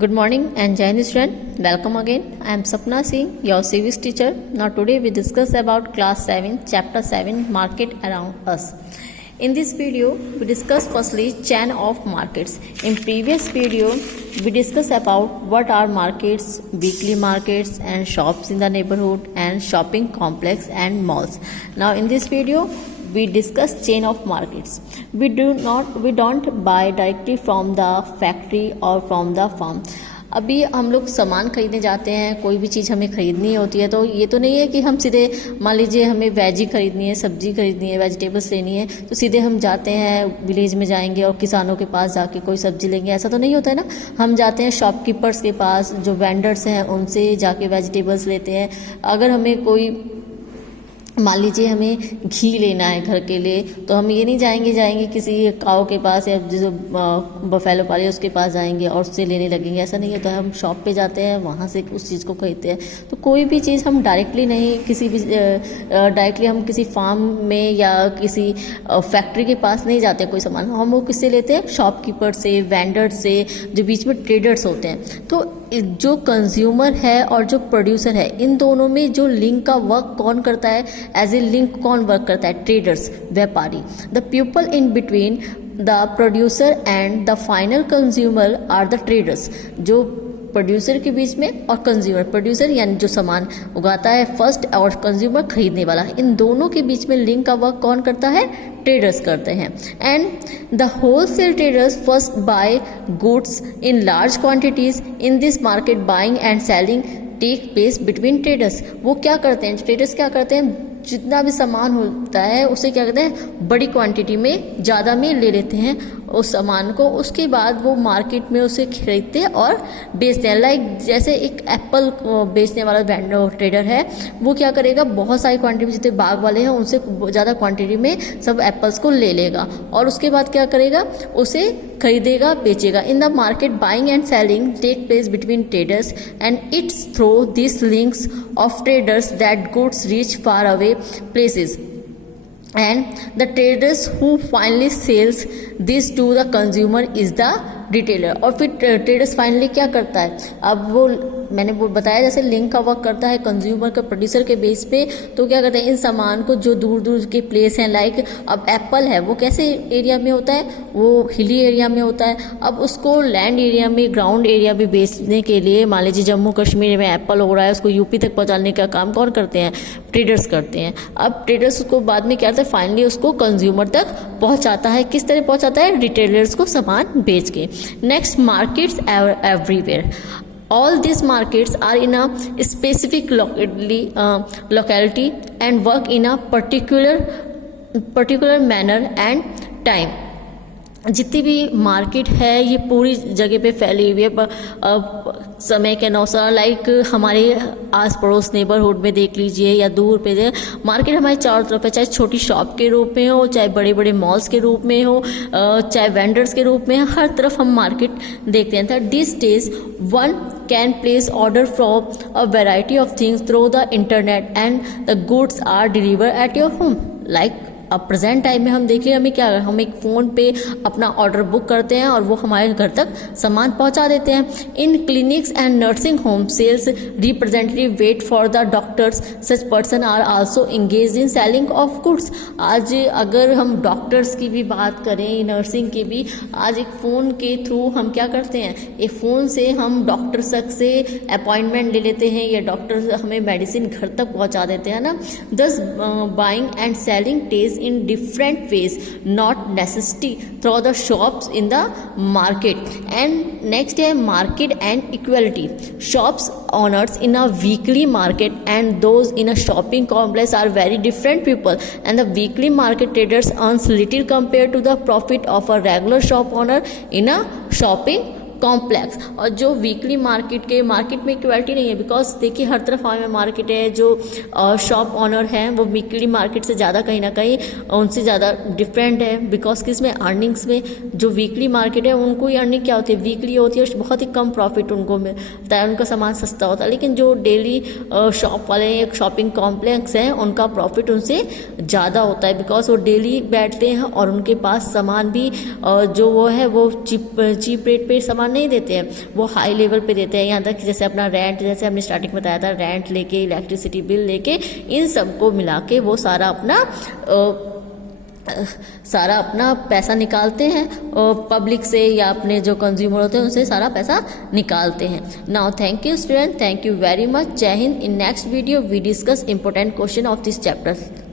Good morning and Jai Hind student. Welcome again. I am Sapna Singh, your civics teacher. Now today we discuss about class 7, chapter 7, market around us. In this video, we discuss firstly chain of markets. In previous video, we discuss about what are markets, weekly markets and shops in the neighborhood and shopping complex and malls. Now in this video, we discuss chain of markets. We don't buy directly from the factory or from the farm. अभी हम लोग सामान खरीदने जाते हैं, कोई भी चीज़ हमें खरीदनी होती है तो ये तो नहीं है कि हम सीधे मान लीजिए हमें वेजी खरीदनी है, सब्जी खरीदनी है, वेजिटेबल्स लेनी है तो सीधे हम जाते हैं विलेज में जाएंगे और किसानों के पास जाके कोई सब्जी लेंगे, ऐसा तो नहीं होता है ना। हम जाते हैं शॉपकीपर्स के पास, जो वेंडर्स हैं उनसे जाके वेजिटेबल्स लेते हैं। अगर हमें कोई मान लीजिए हमें घी लेना है घर के लिए तो हम ये नहीं जाएंगे किसी काऊ के पास या जो बफेलो पाली है उसके पास जाएंगे और उससे लेने लगेंगे, ऐसा नहीं होता है। हम शॉप पे जाते हैं, वहाँ से उस चीज़ को खरीदते हैं। तो कोई भी चीज़ हम डायरेक्टली नहीं डायरेक्टली हम किसी फार्म में या किसी फैक्ट्री के पास नहीं जाते कोई सामान, हम वो किससे लेते हैं? शॉपकीपर से, वेंडर से, जो बीच में ट्रेडर्स होते हैं। तो जो कंज्यूमर है और जो प्रोड्यूसर है, इन दोनों में जो लिंक का वर्क कौन करता है? एज ए लिंक कौन वर्क करता है? ट्रेडर्स, व्यापारी। The people in between the producer and the final consumer are the traders. जो प्रोड्यूसर के बीच में और कंज्यूमर, प्रोड्यूसर यानी जो सामान उगाता है फर्स्ट और कंज्यूमर खरीदने वाला, इन दोनों के बीच में लिंक का वर्क कौन करता है? ट्रेडर्स करते हैं। And the wholesale traders first buy goods in large quantities in this market. Buying and selling take place between traders. वो क्या करते हैं? ट्रेडर्स क्या करते हैं? जितना भी सामान होता है उसे क्या कहते हैं? बड़ी क्वांटिटी में, ज़्यादा में ले लेते हैं उस सामान को। उसके बाद वो मार्केट में उसे खरीदते हैं और बेचते हैं। लाइक जैसे एक एप्पल बेचने वाला ट्रेडर है, वो क्या करेगा? बहुत सारी क्वांटिटी में, जितने बाग वाले हैं उनसे ज़्यादा क्वांटिटी में सब एप्पल्स को ले लेगा और उसके बाद क्या करेगा? उसे खरीदेगा, बेचेगा। In the market buying and selling take place between traders and it's through this links of traders that goods reach far away places and the traders who finally sells this to the consumer is the retailer। और फिर traders finally क्या करता है? अब वो मैंने वो बताया जैसे लिंक का वर्क करता है कंज्यूमर का प्रोड्यूसर के बेस पे। तो क्या करते हैं? इन सामान को जो दूर दूर के प्लेस हैं, लाइक अब एप्पल है, वो कैसे एरिया में होता है? वो हिली एरिया में होता है। अब उसको लैंड एरिया में, ग्राउंड एरिया में बेचने के लिए, मान लीजिए जम्मू कश्मीर में एप्पल हो रहा है, उसको यूपी तक पहुँचाने का काम कौन करते हैं? ट्रेडर्स करते हैं। अब ट्रेडर्स को बाद में क्या करते हैं? फाइनली उसको कंज्यूमर तक पहुँचाता है। किस तरह पहुँचाता है? रिटेलर्स को सामान बेच के। Next, markets everywhere. All these markets are in a specific locality and work in a particular manner and time। जितनी भी मार्केट है ये पूरी जगह पे फैली हुई है समय के अनुसार। लाइक हमारे आस पड़ोस नेबरहुड में देख लीजिए या दूर पे मार्केट हमारे चारों तरफ है, चाहे छोटी शॉप के रूप में हो, चाहे बड़े बड़े मॉल्स के रूप में हो, चाहे वेंडर्स के रूप में, हर तरफ हम मार्केट देखते हैं। This days one can place order from a variety of things through the internet and the goods are deliver at your home. Like अब प्रेजेंट टाइम में हम देखिए हमें क्या, हम एक फ़ोन पे अपना ऑर्डर बुक करते हैं और वो हमारे घर तक सामान पहुंचा देते हैं। In clinics and nursing home sales representative wait for the doctors. Such person are also engage in selling of goods. आज अगर हम डॉक्टर्स की भी बात करें, नर्सिंग की भी, आज एक फ़ोन के थ्रू हम क्या करते हैं? एक फ़ोन से हम डॉक्टर तक से अपॉइंटमेंट ले लेते हैं या डॉक्टर हमें मेडिसिन घर तक पहुँचा देते हैं ना। Thus buying and selling takes in different ways, not necessity through the shops in the market। And next है market and equality। Shops owners in a weekly market and those in a shopping complex are very different people, and the weekly market traders earns little compared to the profit of a regular shop owner in a shopping complex. और जो weekly market में equality नहीं है, because देखिए हर तरफ हमें market है, जो शॉप ऑनर हैं वो वीकली मार्केट से ज़्यादा कहीं ना कहीं उनसे ज़्यादा डिफरेंट है। बिकॉज किसमें? अर्निंग्स में। जो वीकली मार्केट है उनको ही अर्निंग क्या होती है? वीकली होती है, बहुत ही कम प्रॉफिट उनको मिलता है, उनका सामान सस्ता होता है। लेकिन जो डेली शॉप वाले एक शॉपिंग कॉम्प्लेक्स हैं उनका प्रॉफिट उनसे ज़्यादा होता है, बिकॉज वो डेली बैठते हैं और उनके पास सामान भी जो वो है वो चीप रेट पे सामान सामान नहीं देते हैं, वो हाई लेवल पे देते हैं। यहाँ तक कि जैसे अपना रेंट, जैसे हमने स्टार्टिंग में बताया था, रेंट लेके, इलेक्ट्रिसिटी बिल लेके, इन सबको मिला के वो सारा अपना पैसा निकालते हैं और पब्लिक से या अपने जो कंज्यूमर होते हैं उनसे सारा पैसा निकालते हैं। Now thank you student, thank you very much. Jai Hind. In next video we discuss important question of this chapter.